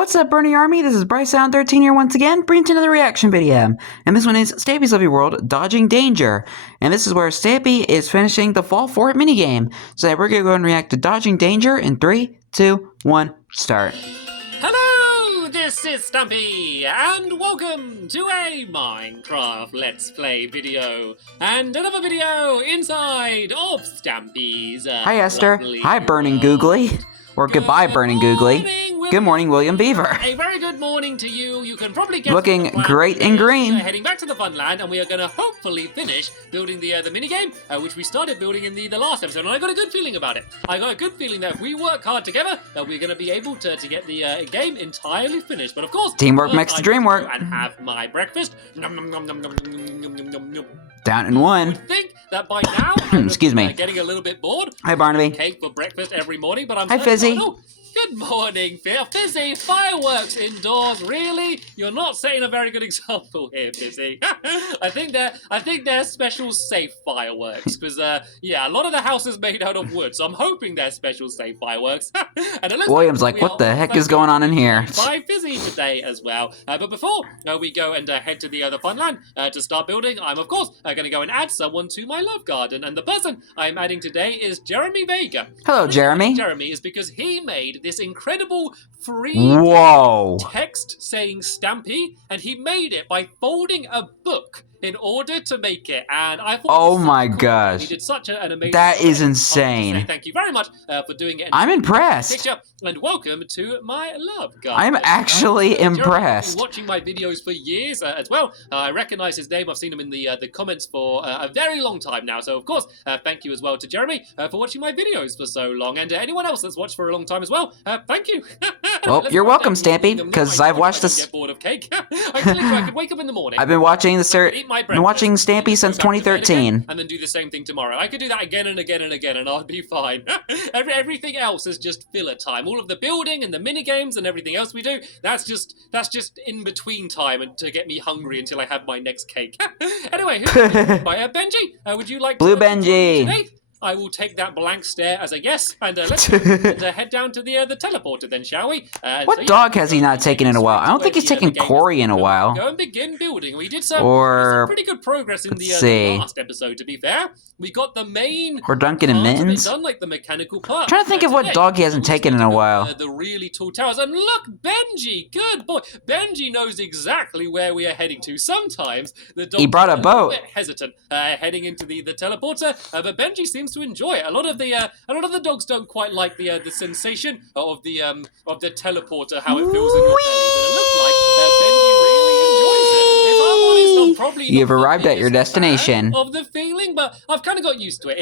What's up, Bernie Army? This is BryceAllen13 here once again, bringing to another reaction video. And this one is Stampy's Lovely World Dodging Danger. And this is where Stampy is finishing the Fall for It minigame. So we're going to go and react to Dodging Danger in 3, 2, 1, start. Hello, this is Stampy, and welcome to a Minecraft Let's Play video. And another video inside of Stampy's Hi, Esther. Hi, Burning Googly. Or goodbye, Burning Googly. Good morning, William Beaver. A very good morning to you. You can probably get looking great in green. Heading back to the fun land, and we are going to hopefully finish building the minigame, which we started building in the last episode, and I got a good feeling about it. I got a good feeling that if we work hard together, that we're going to be able to get the game entirely finished. But of course, teamwork makes the dream work. And have my breakfast. Nom, nom, nom, nom, nom, nom, nom, nom, nom. Down in one. I think that by now, I'm excuse me, getting a little bit bored. Hi, Barnaby. Cake for breakfast every morning, but I'm hi, Fizzy. Good morning, Fizzy. Fireworks indoors, really? You're not setting a very good example here, Fizzy. I think they're special safe fireworks, because yeah, a lot of the house is made out of wood, so I'm hoping they're special safe fireworks. And it looks William's like, what the heck is going on in here? By Fizzy today as well. But before we go and head to the fun land to start building, I'm of course going to go and add someone to my love garden, and the person I'm adding today is Jeremy Vega. Hello, Jeremy. Jeremy is because he made this incredible free text saying Stampy, and he made it by folding a book in order to make it, and I thought, oh my gosh, he did such an amazing that is insane. Thank you very much for doing it. I'm impressed. Picture, and welcome to my love garden. I'm actually impressed. Been watching my videos for years as well. I recognize his name. I've seen him in the comments for a very long time now. So of course, thank you as well to Jeremy for watching my videos for so long, and anyone else that's watched for a long time as well. Thank you. Well, you're welcome, Stampy, because I've watched this. Get bored of cake. I could wake up in the morning. I've been watching the been watching Stampy since 2013. And then do the same thing tomorrow. I could do that again and again and again, and I'll be fine. Everything else is just filler time. All of the building and the mini games and everything else we do, that's just in between time and to get me hungry until I have my next cake. Anyway, by Benji, would you like Blue to Benji? Today? I will take that blank stare as a yes, and let's head down to the teleporter then, shall we? What dog has he not taken in a while? I don't think he's taken Corey in a while. Go and begin building. We did some pretty good progress in the last episode, to be fair. We got the main or Duncan and Mittens. Done, like the mechanical part. I'm trying to think of what dog he hasn't taken in a while. The really tall towers. And look, Benji, good boy. Benji knows exactly where we are heading to. Sometimes the dog he brought a boat. Bit hesitant heading into the teleporter, but Benji seems to enjoy it. A lot of the dogs don't quite like the sensation of the teleporter, how it feels in your belly. But it looks like Benji really enjoys it. If I'm honest, I'm probably you've arrived at your destination. Of the feeling, but I've kind of got used to it.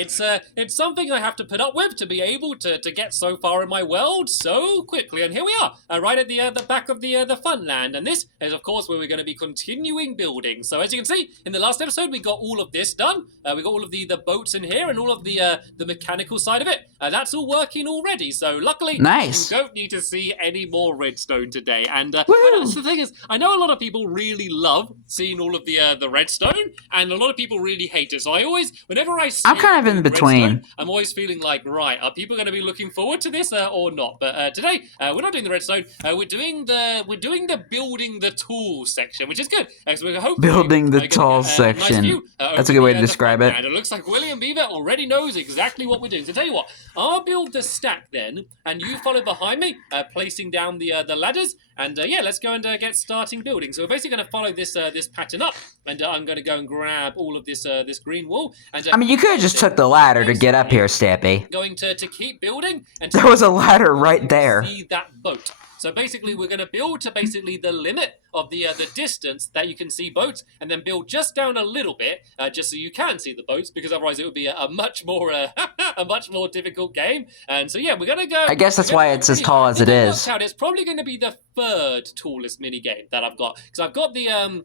It's something I have to put up with to be able to get so far in my world so quickly. And here we are, right at the back of the fun land. And this is, of course, where we're going to be continuing building. So as you can see, in the last episode, we got all of this done. We got all of the boats in here and all of the mechanical side of it. That's all working already. So luckily, nice. You don't need to see any more redstone today. And the thing is, I know a lot of people really love seeing all of the redstone, and a lot of people really hate it. So I always, whenever I see I'm kind of in between. Redstone, I'm always feeling like, right, are people going to be looking forward to this or not? But today, we're not doing the redstone. We're doing the building the tools section, which is good. We're building the tall section. Nice that's a good way to describe it. And it looks like William Beaver already knows exactly what we're doing. So tell you what, I'll build the stack then, and you follow behind me, placing down the ladders. And yeah, let's go and get starting building. So we're basically going to follow this pattern up, and I'm going to go and grab all of this green wool. And I mean, you could have just took the ladder to get up here, Stampy. Going to keep building. And there was a ladder right there. See that boat. So basically, we're going to build to basically the limit of the distance that you can see boats, and then build just down a little bit, just so you can see the boats, because otherwise it would be a much more difficult game. And so yeah, we're going to go. I guess that's why it's as tall as it is. It's probably going to be the third tallest mini game that I've got, because I've got the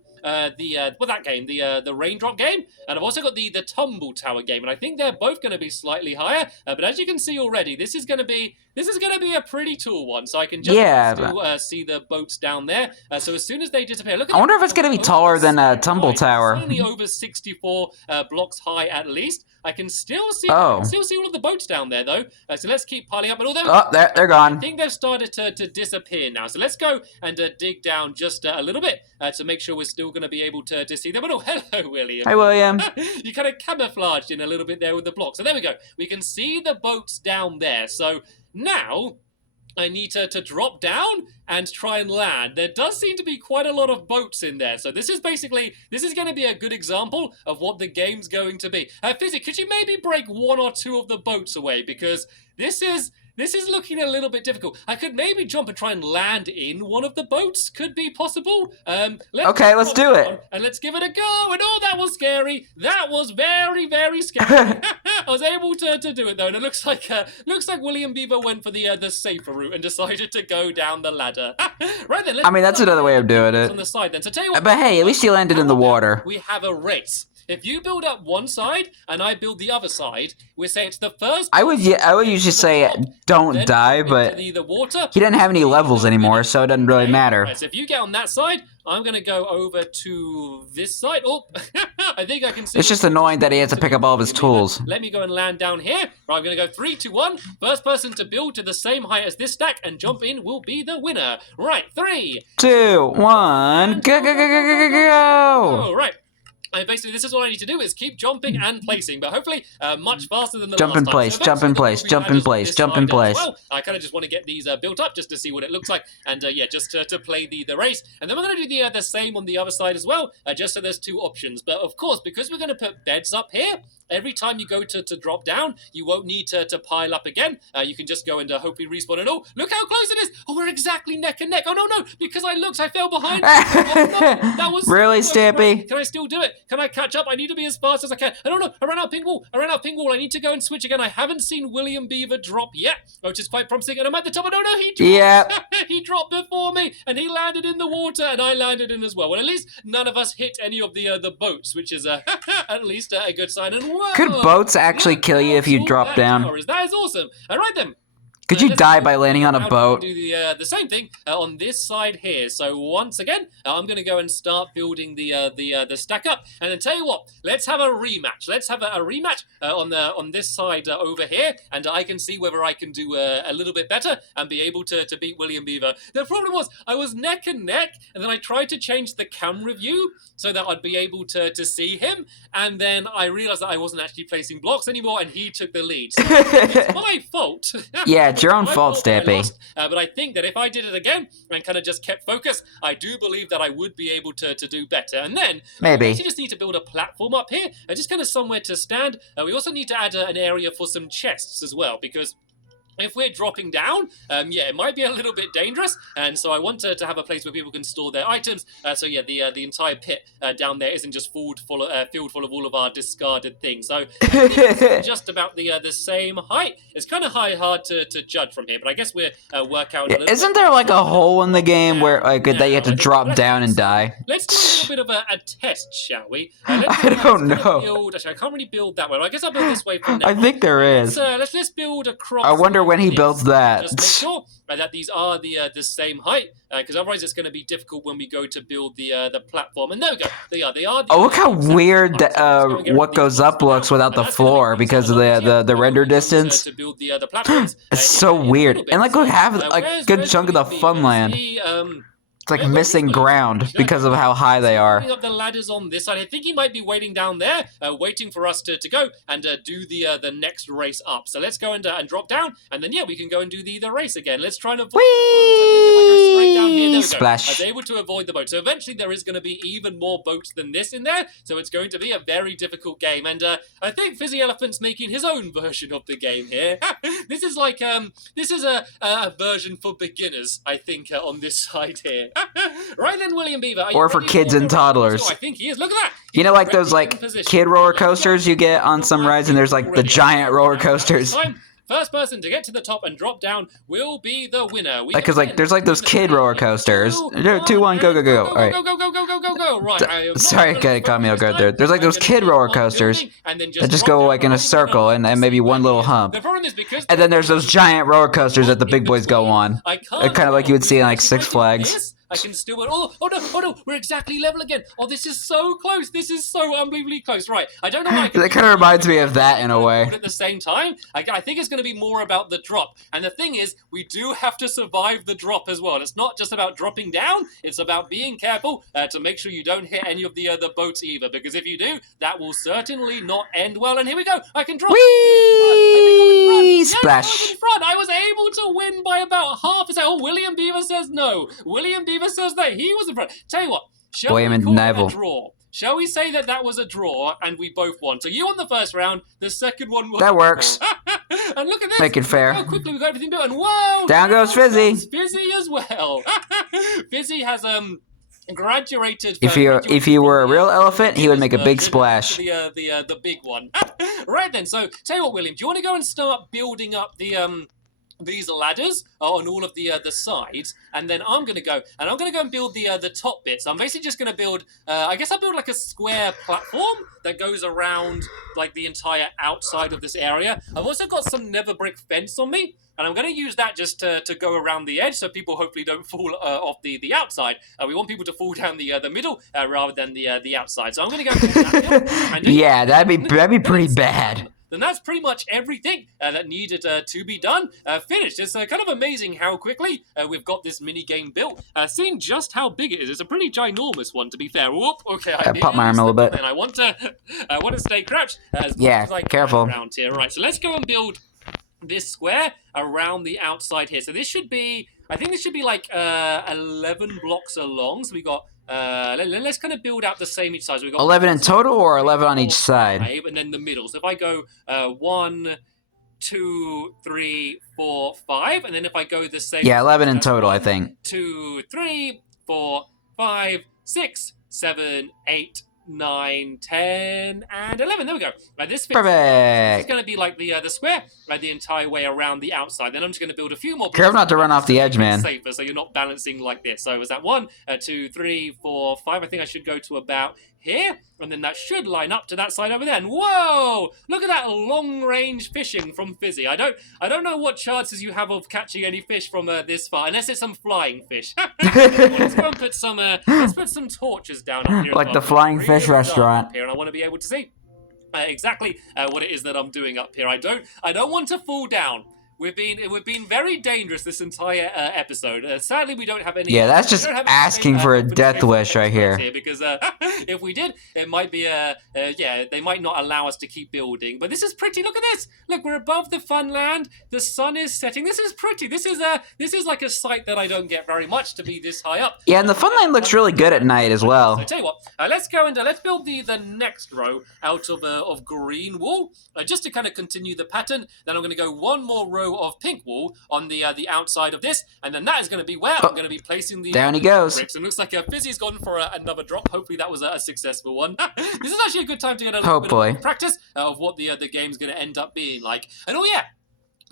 raindrop game, and I've also got the tumble tower game, and I think they're both going to be slightly higher. But as you can see already, this is going to be a pretty tall one. So I can just see the boats down there. So as soon soon as they disappear, look at I wonder if it's going to be taller than a tumble tower. It's only over 64 blocks high at least. I can still see all of the boats down there, though. So let's keep piling up. And although they're gone. I think they've started to disappear now. So let's go and dig down just a little bit to make sure we're still going to be able to see them. But hello, William. Hi, William. You kind of camouflaged in a little bit there with the block. So there we go. We can see the boats down there. So now I need to drop down and try and land. There does seem to be quite a lot of boats in there. So this is going to be a good example of what the game's going to be. Fizzy, could you maybe break one or two of the boats away? Because this is looking a little bit difficult. I could maybe jump and try and land in one of the boats. Could be possible. Let's do it. And let's give it a go. And that was scary. That was very, very scary. I was able to do it though, and it looks like William Beaver went for the safer route and decided to go down the ladder. Right then. That's another way of doing it. On the side then. So tell you what. But hey, at least you landed in the water. We have a race. If you build up one side and I build the other side, we're saying it's the first. I would usually say don't die, but he doesn't have any levels anymore, so it doesn't really matter. Right, so if you get on that side, I'm going to go over to this side. Oh, I think I can see. It's just annoying that he has to pick up all of his tools. Let me go and land down here. Right, I'm going to go 3, 2, 1. First person to build to the same height as this stack and jump in will be the winner. Right, 3, 2, 1, go, go, go, go, go, go! Oh, right. And basically, this is all I need to do is keep jumping and placing, but hopefully much faster than the jump last in time. place, So jump in place, jump in place, jump in place. Well, I kind of just want to get these built up just to see what it looks like, and just to play the race. And then we're going to do the same on the other side as well, just so there's 2 options. But of course, because we're going to put beds up here, every time you go to drop down, you won't need to pile up again. You can just go and hopefully respawn. And look how close it is. Oh, we're exactly neck and neck. Oh, no, because I looked, I fell behind. Oh, no, that was really, so Stampy? Can I still do it? Can I catch up? I need to be as fast as I can. I don't know. I ran out of ping wall. I need to go and switch again. I haven't seen William Beaver drop yet, which is quite promising. And I'm at the top. Oh, no, he dropped. Yeah. He dropped before me, and he landed in the water, and I landed in as well. Well, at least none of us hit any of the boats, which is at least a good sign. And whoa, could boats actually kill you if you drop down? That is awesome. All right, then. Could you die by landing on a boat? Do the same thing on this side here. So once again, I'm going to go and start building the stack up. And then tell you what, let's have a rematch. Let's have a rematch on this side over here, and I can see whether I can do a little bit better and be able to beat William Beaver. The problem was I was neck and neck, and then I tried to change the camera view so that I'd be able to see him, and then I realized that I wasn't actually placing blocks anymore, and he took the lead. So it's my fault. Yeah, it's your own fault, Stampy. But I think that if I did it again and kind of just kept focus, I do believe that I would be able to do better. And then maybe we just need to build a platform up here, just kind of somewhere to stand. We also need to add an area for some chests as well, because if we're dropping down, it might be a little bit dangerous, and so I want to have a place where people can store their items. The entire pit down there isn't just filled full of all of our discarded things. So it's just about the same height. It's kind of hard to judge from here, but I guess we'll work out. Isn't there like a hole in the game where that you have to drop down and die? Let's do a little bit of a test, shall we? I don't know. Actually, I can't really build that way. I guess I'll build this way for now. I think there is. Let's build across. I wonder when he builds that. Just make sure that these are the same height, because otherwise it's going to be difficult when we go to build the platform. And there we go. They are. Oh, look how weird what goes up looks without the floor because of the render distance. To build the platforms. It's so weird. And like look, have a good chunk of the fun land. It's like missing ground because of how high they are. Up the ladders on this side. I think he might be waiting down there, waiting for us to go and do the next race up. So let's go and drop down, and then we can go and do the race again. Let's try and avoid the boats. I think if I go straight down here, there we go. Splash. I was able to avoid the boat. So eventually there is going to be even more boats than this in there. So it's going to be a very difficult game. And I think Fizzy Elephant's making his own version of the game here. This is like a version for beginners, I think, on this side here. Right then, William Beaver. Or for kids and toddlers. I think he is. Look at that. You know, like those kid roller coasters you get on some rides, and there's like the giant roller coasters. First person to get to the top and drop down will be the winner. Because there's those kid roller coasters. 2, 1, go, go, go. All right. Go. Right. Sorry, it caught me off guard there. There's like those kid roller coasters that just go like in a circle and maybe one little hump. And then there's those giant roller coasters that the big boys go on. Kind of like you would see in like Six Flags. I can still win. Oh no, we're exactly level again. Oh, this is so close. This is so unbelievably close. Right, I don't know why. That kind of reminds me of that in a way. At the same time, I think it's going to be more about the drop. And the thing is, we do have to survive the drop as well. It's not just about dropping down. It's about being careful to make sure you don't hit any of the boats either. Because if you do, that will certainly not end well. And here we go. I can drop. Whee! Splash. I was in front. I was able to win by about half a second. Oh, William Beaver says no. William Beaver says that he was in front. Tell you what, shall we call it a draw? Shall we say that was a draw and we both won? So you won the first round, the second one was... That works. And look at this. Make it fair. How quickly we got everything built. And whoa! Down goes Fizzy. Fizzy as well. Fizzy has graduated. If he were a real elephant, he would make a big splash. The big one. Right then. So tell you what, William, do you want to go and start building up the these ladders on all of the sides, and then I'm gonna go and build the top bits. I'm basically just gonna build. I guess I'll build like a square platform that goes around like the entire outside of this area. I've also got some nether brick fence on me, and I'm gonna use that just to go around the edge, so people hopefully don't fall off the outside. We want people to fall down the middle rather than the outside. So I'm gonna go. Yeah, that'd be pretty bad. Then that's pretty much everything that needed to be done finished. It's kind of amazing how quickly we've got this mini game built. Seeing just how big it is, it's a pretty ginormous one, to be fair. Whoop, okay, I popped my arm a little bit. And I want to stay crouched as yeah, much as I can careful. around here. Right, so let's go and build this square around the outside here. So this should be, I think this should be like 11 blocks along. So we got. Let's kind of build out the same each side. So we've got 11 in total, or 11 on each side? 5, and then the middle. So if I go 1, 2, 3, 4, 5, and then if I go the same. Yeah, 11 in total, 1, I think. 2, 3, 4, 5, 6, 7, 8, 9, 10, and 11. There we go. This fits. Perfect. This is going to be like the square the entire way around the outside. Then I'm just going to build a few more. Careful not to run off the edge, man. Safer, so you're not balancing like this. So was that 1, 2, 3, 4, 5? I think I should go to about here, and then that should line up to that side over there. And whoa! Look at that long-range fishing from Fizzy. I don't know what chances you have of catching any fish from this far, unless it's some flying fish. Let's go and put some torches down up here. Like the flying fish restaurant. Here, and I want to be able to see exactly what it is that I'm doing up here. I don't want to fall down. We've been very dangerous this entire episode. Sadly, we don't have any. Yeah, that's just asking for a death wish right here. Because if we did, it might be they might not allow us to keep building. But this is pretty. Look at this. Look, we're above the fun land. The sun is setting. This is pretty. This is like a sight that I don't get very much to be this high up. Yeah, and the fun land looks really good at night as well. So I tell you what, let's go and let's build the next row out of green wool, just to kind of continue the pattern. Then I'm going to go one more row of pink wool on the outside of this, and then that is going to be where I'm going to be placing the down he goes. bricks. And it looks like Fizzy's gone for another drop. Hopefully that was a successful one. This is actually a good time to get a little bit of practice of what the game's going to end up being like. And oh yeah,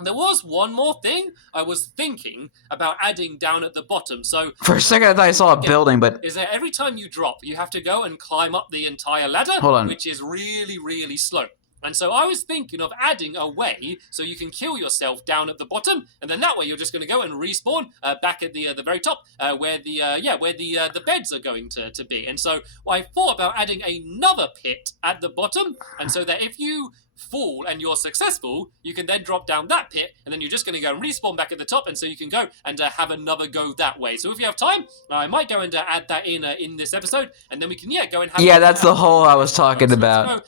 there was one more thing I was thinking about adding down at the bottom. So for a second I thought I saw a building, but is that every time you drop, you have to go and climb up the entire ladder, which is really, really slow. And so I was thinking of adding a way so you can kill yourself down at the bottom, and then that way you're just going to go and respawn back at the very top where the beds are going to be. And so I thought about adding another pit at the bottom, and so that if you fall and you're successful, you can then drop down that pit, and then you're just going to go and respawn back at the top, and so you can go and have another go that way. So if you have time, I might go and add that in this episode, and then we can go and have. Yeah, that's the hole I was talking about.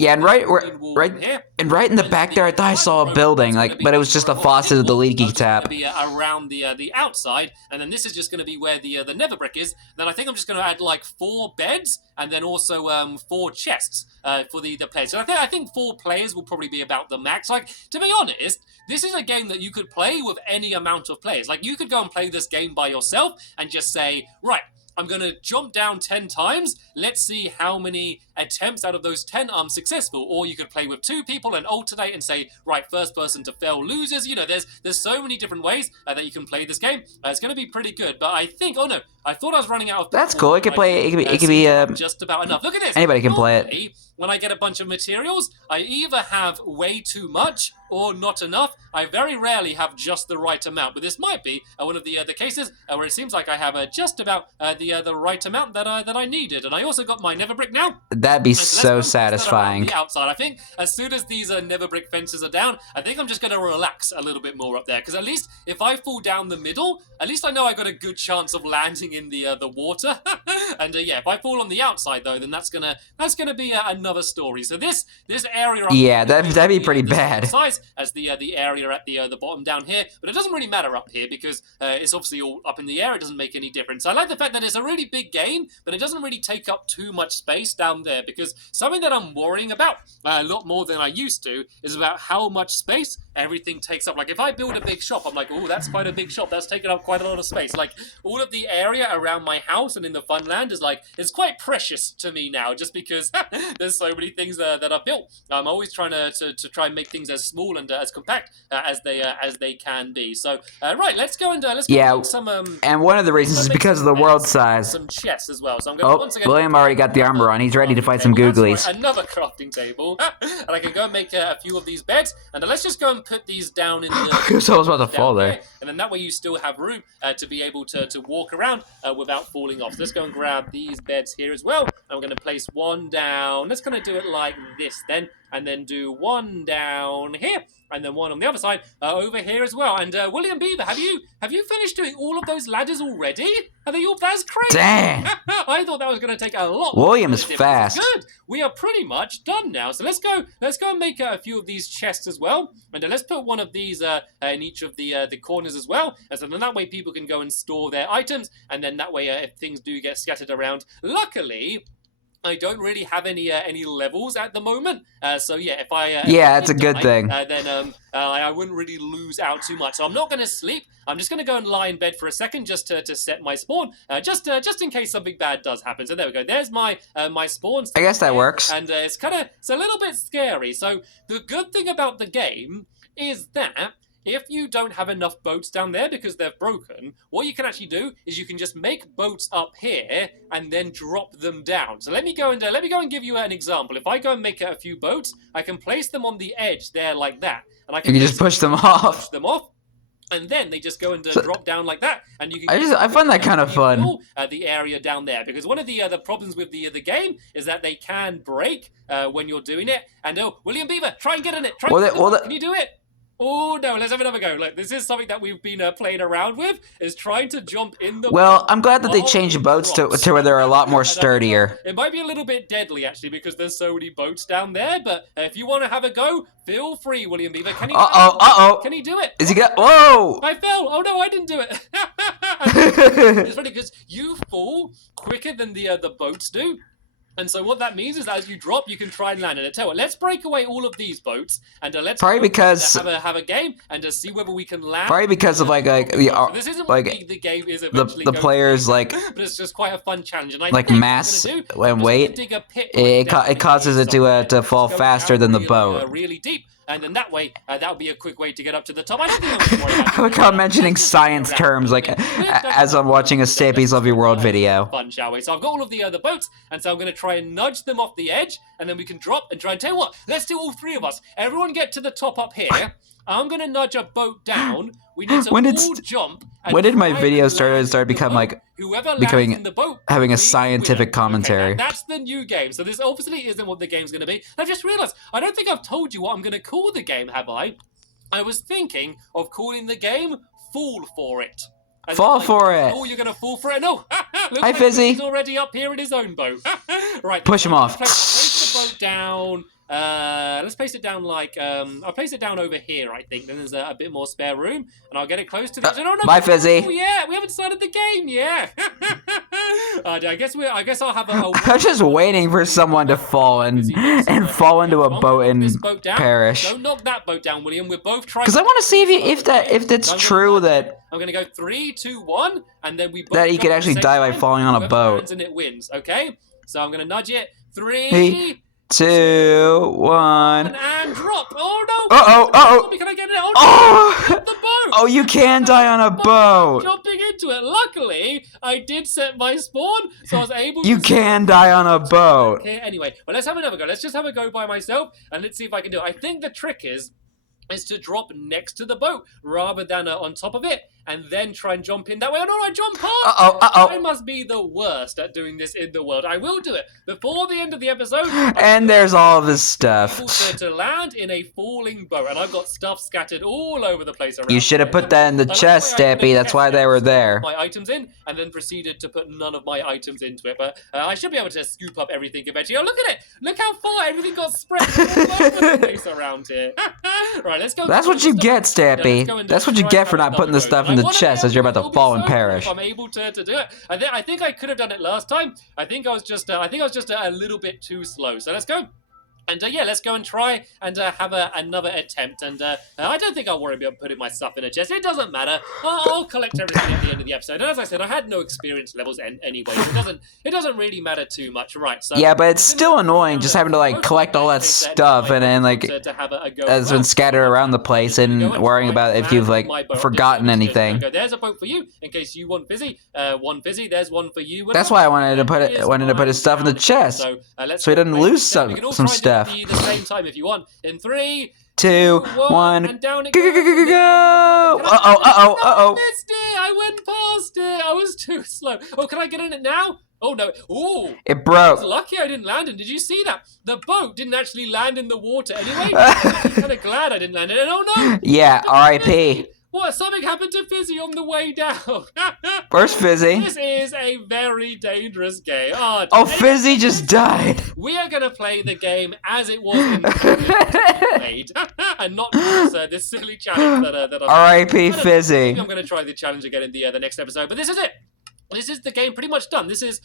Yeah, and right in the back there, I thought I saw a building, but it was just the faucet of the leaky tap. Be around the outside, and then this is just going to be where the nether brick is. Then I think I'm just going to add like 4 beds, and then also 4 chests for the players. So I think 4 players will probably be about the max. Like, to be honest, this is a game that you could play with any amount of players. Like, you could go and play this game by yourself and just say, right, I'm going to jump down 10 times. Let's see how many attempts out of those 10 I'm successful. Or you could play with 2 people and alternate and say, right, first person to fail loses. You know, there's so many different ways that you can play this game. It's going to be pretty good. But I think, oh no, I thought I was running out of. That's cool. It could play. It could be. Just about enough. Look at this. Anybody can play it. Normally, when I get a bunch of materials, I either have way too much or not enough. I very rarely have just the right amount, but this might be one of the cases where it seems like I have just about the right amount that I needed. And I also got my nether brick now. That'd be so satisfying. The outside, I think as soon as these nether brick fences are down, I think I'm just going to relax a little bit more up there, because at least if I fall down the middle, at least I know I got a good chance of landing in the water. And yeah, if I fall on the outside though, then that's gonna be another story. So this area, yeah, that'd be pretty bad. Size as the area at the bottom down here, but it doesn't really matter up here because it's obviously all up in the air. It doesn't make any difference. I like the fact that it's a really big game, but it doesn't really take up too much space down there, because something that I'm worrying about a lot more than I used to is about how much space everything takes up. Like if I build a big shop, I'm like, oh, that's quite a big shop. That's taking up quite a lot of space. Like all of the area around my house and in the fun land is like, it's quite precious to me now, just because there's so many things that are built. I'm always trying to try and make things as small and as compact as they can be. So right, let's go and let's make some. And one of the reasons is because of the world size. Some chests as well. So I'm going once again. William already got the armor on. He's ready to fight some googlies. Right, another crafting table, and I can go and make a few of these beds. And let's just go and put these down in the. So I was about to fall there. And then that way you still have room to be able to walk around without falling off. So let's go and grab these beds here as well. I'm going to place one down. Let's kind of do it like this then, and then do one down here, and then one on the other side over here as well. And William Beaver, have you finished doing all of those ladders already? Are they all? That's crazy. Dang! I thought that was going to take a lot. William is fast. Good. We are pretty much done now. So let's go and make a few of these chests as well, and let's put one of these in each of the corners as well. And so then that way people can go and store their items, and then that way if things do get scattered around, luckily I don't really have any levels at the moment, so yeah, if I that's a good thing. Then I wouldn't really lose out too much. So I'm not going to sleep. I'm just going to go and lie in bed for a second just to set my spawn, just in case something bad does happen. So there we go. There's my spawn. I guess that works. And it's a little bit scary. So the good thing about the game is that if you don't have enough boats down there because they're broken, what you can actually do is you can just make boats up here and then drop them down. So let me go and give you an example. If I go and make a few boats, I can place them on the edge there like that, and I can just push them off. And then they just go and drop down like that, and you can. I find that kind of fun. The area down there, because one of the problems with the game is that they can break when you're doing it. And William Beaver, try and get in it. Can you do it? Oh no, let's have another go. Look, this is something that we've been playing around with, is trying to jump in the. Well, I'm glad that they changed boats to where they're a lot more sturdier. It might be a little bit deadly actually because there's so many boats down there, but if you want to have a go, feel free, William Beaver. Can he? Can he do it? Is he got? Whoa! I fell. Oh no, I didn't do it. It's funny because you fall quicker than the boats do. And so what that means is that as you drop, you can try and land it. Tell you what, let's break away all of these boats and let's probably because have a game and just see whether we can land. Probably because of this isn't what the game is eventually the players but it's just quite a fun challenge. And I like mass and weight. It causes it to fall faster than the boat. Really deep. And then that way, that would be a quick way to get up to the top. I don't think I'm going to worry about I like how I'm mentioning science terms, like, as I'm watching a Stampy's Love Your World video. Fun, shall we? So I've got all of the other boats, and so I'm going to try and nudge them off the edge, and then we can drop and try and tell you what, let's do all three of us. Everyone get to the top up here. I'm going to nudge a boat down. We need to all jump. When did my video start becoming having a scientific commentary? Okay, that's the new game. So this obviously isn't what the game's going to be. I've just realized, I don't think I've told you what I'm going to call the game, have I? I was thinking of calling the game Fall For It. Fall for it. Oh, you're going to fall for it? No. Hi, Fizzy. He's already up here in his own boat. Right. Push him off. Place the boat down. Let's place it down like, I'll place it down over here, I think. Then there's a bit more spare room, and I'll get it close to the... Bye, Fizzy. Oh, yeah, we haven't started the game, yeah. I guess I'll have a... I'm just waiting for someone to fall and fall into a boat and perish. Don't knock that boat down, William. We're both trying... Because I want to see if that's true that... I'm going to go 3, 2, 1, and then we both... That he could actually die by falling on a boat. And it wins, okay? So I'm going to nudge it. 3... 2, 1. And drop. Oh no! Can I get it? Oh! The boat! Oh, you can die on a boat! Jumping into it. Luckily, I did set my spawn, so I was able You to... can die on a boat. Okay, anyway, well, let's have another go. Let's just have a go by myself, and let's see if I can do it. I think the trick is to drop next to the boat rather than on top of it, and then try and jump in that way. Oh no, I jumped past. I must be the worst at doing this in the world. I will do it before the end of the episode. And there's all of his stuff. To land in a falling boat, and I've got stuff scattered all over the place around. You should have put that in the chest, Stampy. That's why they were there. My items in, and then proceeded to put none of my items into it. But I should be able to scoop up everything eventually. Oh, look at it! Look how far everything got spread all over the place around here. Right, let's go. That's what you get, Stampy. That's what you get for not putting the stuff in the chest as you're about to fall and perish. I'm able to do it. I think I could have done it last time. I think I was just a little bit too slow. So let's go. And yeah, let's go and try and have another attempt. And I don't think I'll worry about putting my stuff in a chest. It doesn't matter. I'll collect everything at the end of the episode. And as I said, I had no experience levels anyway. So it doesn't really matter too much, right? So yeah, but it's still annoying just having to like collect all that stuff and then like it's been scattered around the place and worrying about if you've like forgotten anything. There's a boat for you in case you want fizzy. One fizzy. There's one for you. That's why I wanted to put his stuff in the chest so he doesn't lose some stuff. Be the same time if you want. In 3, 2, 1, and down it go! I missed it. I went past it. I was too slow. Oh, can I get in it now? Oh no! Oh, it broke. I was lucky I didn't land in. Did you see that? The boat didn't actually land in the water anyway. I'm kind of glad I didn't land in it. Oh no! Yeah, R.I.P. What? Something happened to Fizzy on the way down. Where's Fizzy? This is a very dangerous game. Oh, Fizzy just died. We are going to play the game as it was in the played, and not this silly challenge that I'm... R.I.P. Fizzy. I'm going to try the challenge again in the next episode, but this is it. This is the game pretty much done. This is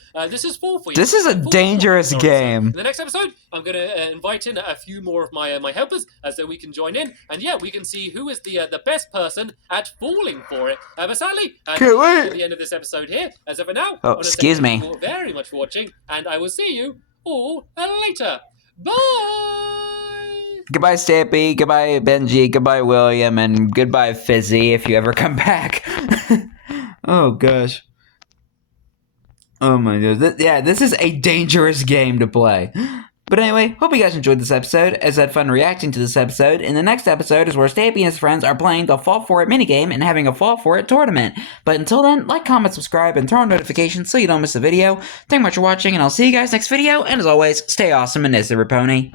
full for you. This is a dangerous game. In the next episode, I'm going to invite in a few more of my helpers so we can join in. And yeah, we can see who is the best person at falling for it. But sadly, at the end of this episode here, as of now, oh, excuse me. Thank you all very much for watching, and I will see you all later. Bye! Goodbye, Stampy. Goodbye, Benji. Goodbye, William. And goodbye, Fizzy, if you ever come back. Oh, gosh. Oh my god. Yeah, this is a dangerous game to play. But anyway, hope you guys enjoyed this episode, as I had fun reacting to this episode. In the next episode is where Stampy and his friends are playing the Fall For It minigame and having a Fall For It tournament. But until then, like, comment, subscribe, and turn on notifications so you don't miss a video. Thank you much for watching, and I'll see you guys next video, and as always, stay awesome and nice, Pony.